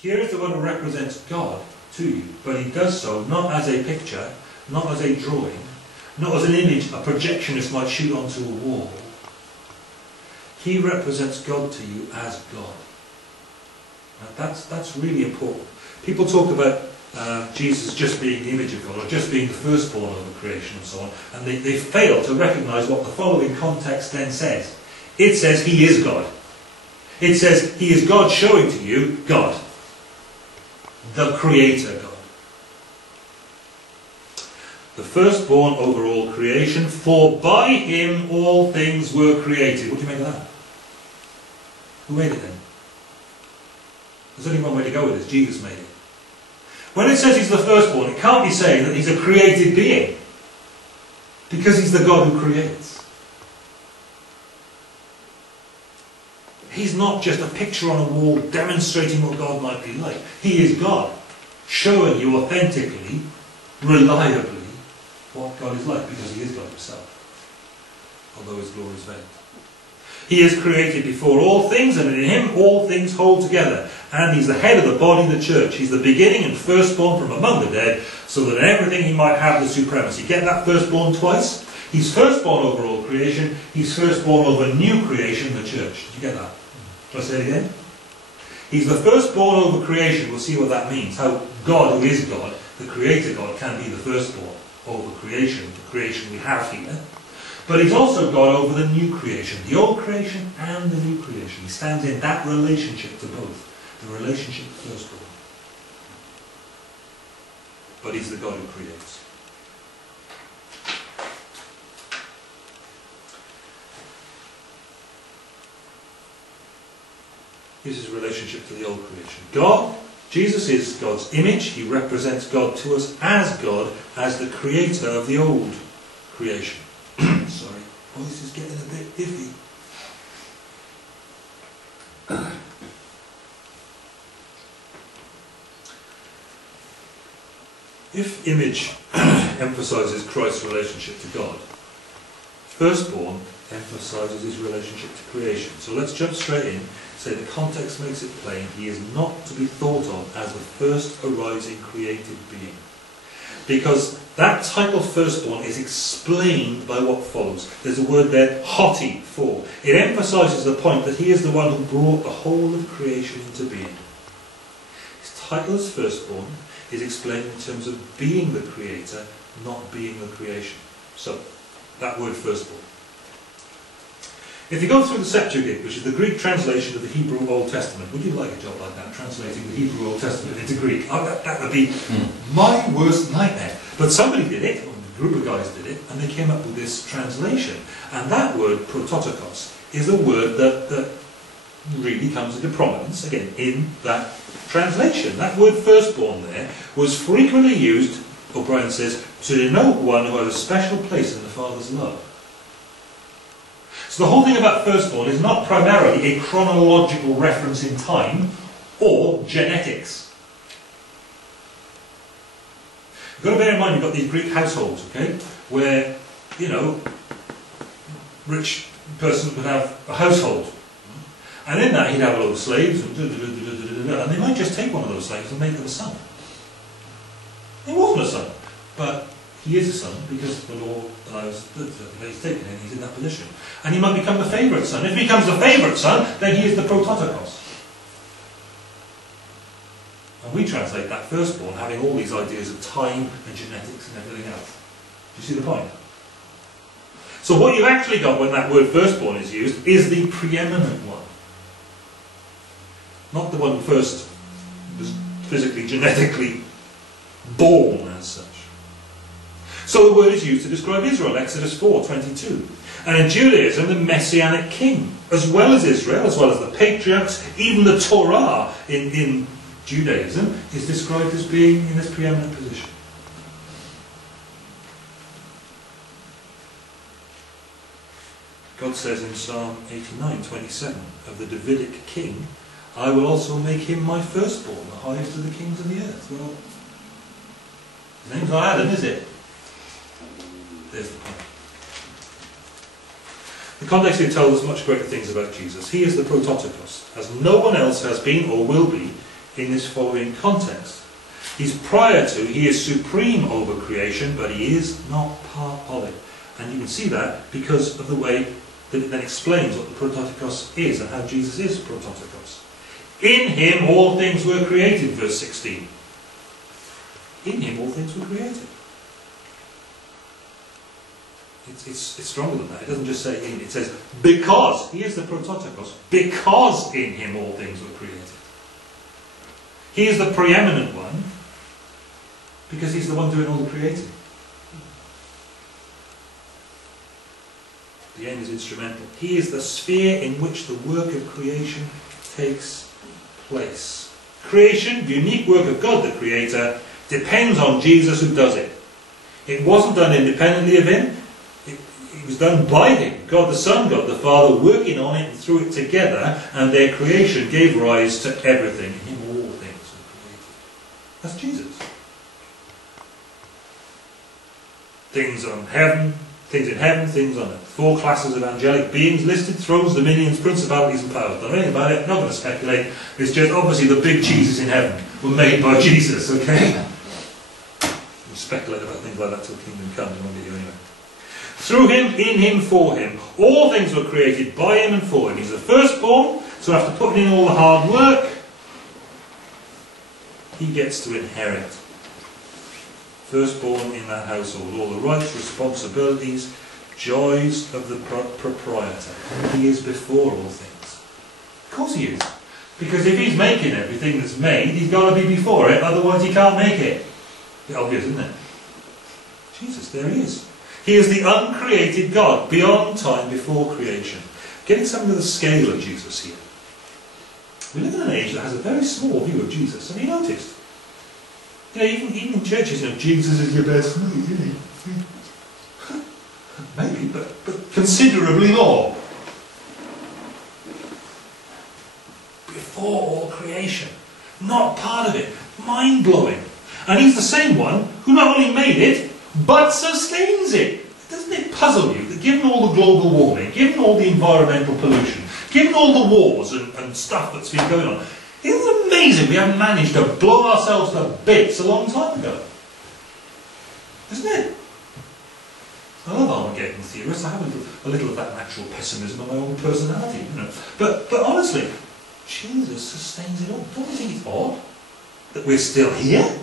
Here is the one who represents God to you, but he does so not as a picture, not as a drawing, not as an image a projectionist might shoot onto a wall. He represents God to you as God. Now that's really important. People talk about Jesus just being the image of God, or just being the firstborn over creation and so on, and they fail to recognise what the following context then says. It says he is God. It says he is God showing to you God, the Creator God. The firstborn over all creation, for by him all things were created. What do you make of that? Who made it then? There's only one way to go with this. Jesus made it. When it says he's the firstborn, it can't be saying that he's a created being, because he's the God who creates. He's not just a picture on a wall demonstrating what God might be like. He is God, showing you authentically, reliably, what God is like, because he is God himself, although his glory is veiled. He is created before all things, and in him all things hold together. And he's the head of the body, the church. He's the beginning and firstborn from among the dead, so that in everything he might have the supremacy. Get that firstborn twice? He's firstborn over all creation. He's firstborn over new creation, the church. Did you get that? Shall I say it again? He's the firstborn over creation. We'll see what that means. How God, who is God, the Creator God, can be the firstborn over creation, the creation we have here. But he's also God over the new creation, the old creation and the new creation. He stands in that relationship to both, the relationship to the firstborn. But he's the God who creates. Here's his relationship to the old creation. God, Jesus is God's image. He represents God to us as God, as the creator of the old creation. Sorry, voice is getting a bit iffy. If image emphasises Christ's relationship to God, firstborn emphasises his relationship to creation. So let's jump straight in. Say the context makes it plain. He is not to be thought of as the first arising created being. Because that title firstborn is explained by what follows. There's a word there, hoti, for. It emphasises the point that he is the one who brought the whole of creation into being. His title as firstborn is explained in terms of being the creator, not being the creation. So, that word firstborn. If you go through the Septuagint, which is the Greek translation of the Hebrew Old Testament, would you like a job like that, translating the Hebrew Old Testament into Greek? Oh, that would be my worst nightmare. But somebody did it, or a group of guys did it, and they came up with this translation. And that word, prototokos, is a word that really comes into prominence, again, in that translation. That word firstborn there was frequently used, O'Brien says, to denote one who has a special place in the Father's love. So the whole thing about firstborn is not primarily a chronological reference in time or genetics. You've got to bear in mind you've got these Greek households, okay, where, you know, rich person would have a household. And in that he'd have a lot of slaves, and they might just take one of those slaves and make them a son. He wasn't a son, but he is a son because the law allows that he's taken and he's in that position. And he might become the favourite son. If he becomes the favourite son, then he is the prototokos. And we translate that firstborn having all these ideas of time and genetics and everything else. Do you see the point? So what you've actually got when that word firstborn is used is the preeminent one. Not the one who first was physically, genetically born as such. So the word is used to describe Israel, Exodus 4:22. And in Judaism, the Messianic king, as well as Israel, as well as the patriarchs, even the Torah in Judaism, is described as being in this preeminent position. God says in Psalm 89:27, of the Davidic king, I will also make him my firstborn, the highest of the kings of the earth. Well, his name's not Adam, is it? There's the point. The context here tells us much greater things about Jesus. He is the prototokos, as no one else has been or will be in this following context. He's prior to, he is supreme over creation, but he is not part of it. And you can see that because of the way that it then explains what the prototokos is and how Jesus is prototokos. In him all things were created, verse 16. In him all things were created. It's stronger than that. It doesn't just say in, it says because. He is the prototokos, because in him all things were created. He is the preeminent one, because he's the one doing all the creating. The end is instrumental. He is the sphere in which the work of creation takes place. Creation, the unique work of God the Creator, depends on Jesus who does it. It wasn't done independently of him. It was done by him. God the Son, God the Father, working on it and through it together, and their creation gave rise to everything. In him all things were created. That's Jesus. Things in heaven, things on earth. 4 classes of angelic beings listed: thrones, dominions, principalities and powers. Don't know anything about it, not going to speculate. It's just obviously the big cheeses in heaven were made by Jesus, okay? We'll speculate about things like that till kingdom comes, I won't get you anyway. Through him, in him, for him. All things were created by him and for him. He's the firstborn, so after putting in all the hard work, he gets to inherit. Firstborn in that household, all the rights, responsibilities, joys of the proprietor. He is before all things. Of course he is. Because if he's making everything that's made, he's got to be before it, otherwise he can't make it. It's obvious, isn't it? Jesus, there he is. He is the uncreated God, beyond time, before creation. Getting some of the scale of Jesus here. We live in an age that has a very small view of Jesus. Have you noticed? You know, even in churches, you know, Jesus is your best mate, isn't he? Maybe, but considerably more. Before all creation. Not part of it. Mind-blowing. And he's the same one who not only made it, but sustains it. Doesn't it puzzle you that given all the global warming, given all the environmental pollution, given all the wars and stuff that's been going on, isn't it amazing we haven't managed to blow ourselves to bits a long time ago? Isn't it? I love Armageddon theorists. I have a little of that natural pessimism of my own personality, you know. But honestly, Jesus sustains it all. Don't you think it's odd that we're still here?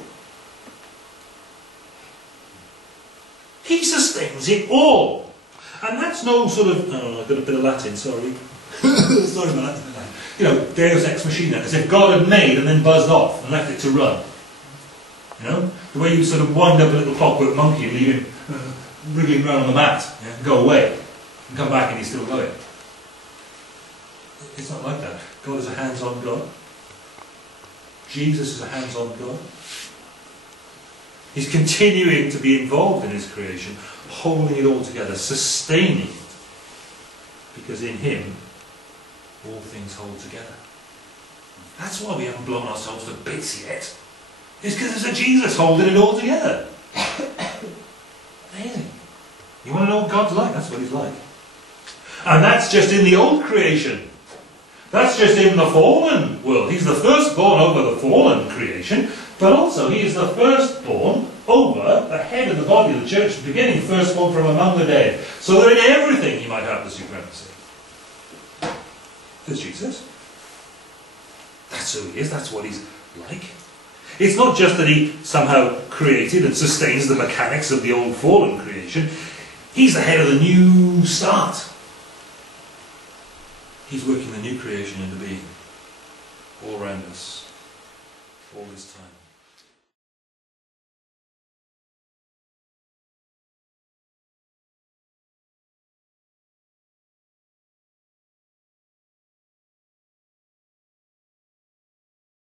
He sustains it all. And that's no sort of, oh, I've got a bit of Latin, sorry. Sorry about that. You know, Deus ex machina, as if God had made and then buzzed off and left it to run. You know? The way you sort of wind up a little clockwork monkey and leave him wriggling around on the mat, yeah, and go away, and come back and he's still going. It's not like that. God is a hands-on God. Jesus is a hands-on God. He's continuing to be involved in his creation, holding it all together, sustaining it. Because in him, all things hold together. That's why we haven't blown ourselves to bits yet. It's because there's a Jesus holding it all together. Amazing. You want to know what God's like? That's what he's like. And that's just in the old creation. That's just in the fallen world. He's the firstborn over the fallen creation, but also he is the firstborn over the head of the body of the church, beginning firstborn from among the dead, so that in everything he might have the supremacy. There's Jesus. That's who he is. That's what he's like. It's not just that he somehow created and sustains the mechanics of the old fallen creation. He's the head of the new start. He's working the new creation into being all around us all this time.